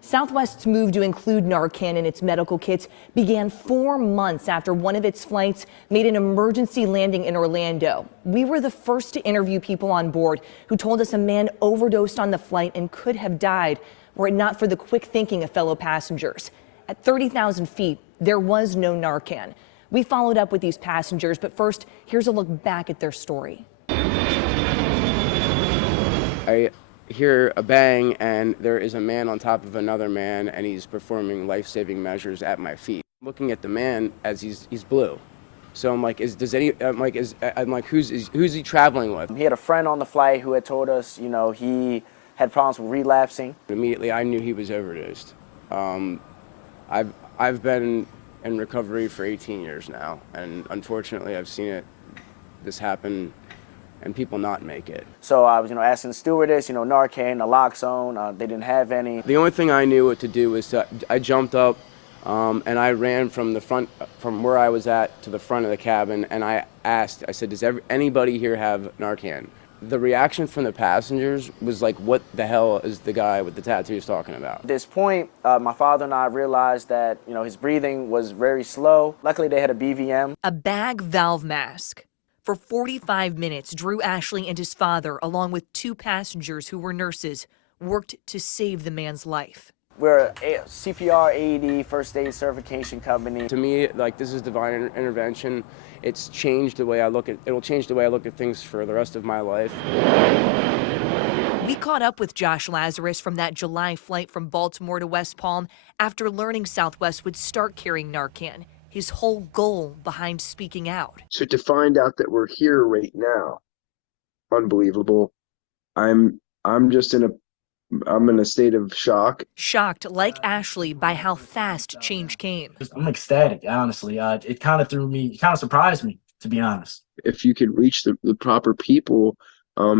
Southwest's move to include Narcan in its medical kits began 4 months after one of its flights made an emergency landing in Orlando. We were the first to interview people on board who told us a man overdosed on the flight and could have died were it not for the quick thinking of fellow passengers. At 30,000 feet, there was no Narcan. We followed up with these passengers, but first, here's a look back at their story. I hear a bang and there is a man on top of another man and he's performing life-saving measures at my feet. Looking at the man as he's blue. So I'm like, who's he traveling with? He had a friend on the flight who had told us, he had problems with relapsing. Immediately I knew he was overdosed. I've been in recovery for 18 years now, and unfortunately I've seen this happen and people not make it. So I was, asking the stewardess, Narcan, naloxone, they didn't have any. The only thing I knew what to do was I jumped up and I ran from where I was at to the front of the cabin, and I said, does anybody here have Narcan? The reaction from the passengers was like, what the hell is the guy with the tattoos talking about? At this point, my father and I realized that, his breathing was very slow. Luckily, they had a BVM. A bag valve mask. For 45 minutes, Drew Ashley and his father, along with 2 passengers who were nurses, worked to save the man's life. We're a CPR, AED, first aid certification company. To me, this is divine intervention. It'll change the way I look at things for the rest of my life. We caught up with Josh Lazarus from that July flight from Baltimore to West Palm after learning Southwest would start carrying Narcan. His whole goal behind speaking out. So to find out that we're here right now, unbelievable. I'm in a state of shock. Shocked, like Ashley, by how fast change came. I'm ecstatic, honestly. It kind of surprised me, to be honest. If you could reach the proper people,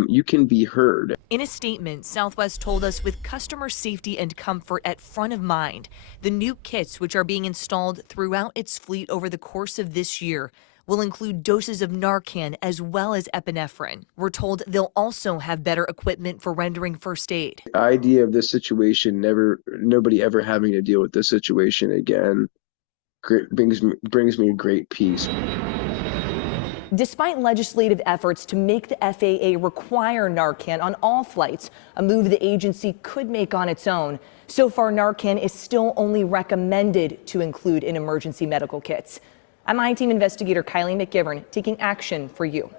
you can be heard. In a statement, Southwest told us with customer safety and comfort at front of mind, the new kits which are being installed throughout its fleet over the course of this year will include doses of Narcan as well as epinephrine. We're told they'll also have better equipment for rendering first aid. The idea of this situation, nobody ever having to deal with this situation again, brings me great peace. Despite legislative efforts to make the FAA require Narcan on all flights, a move the agency could make on its own, so far Narcan is still only recommended to include in emergency medical kits. I'm I-Team investigator Kylie McGivern, taking action for you.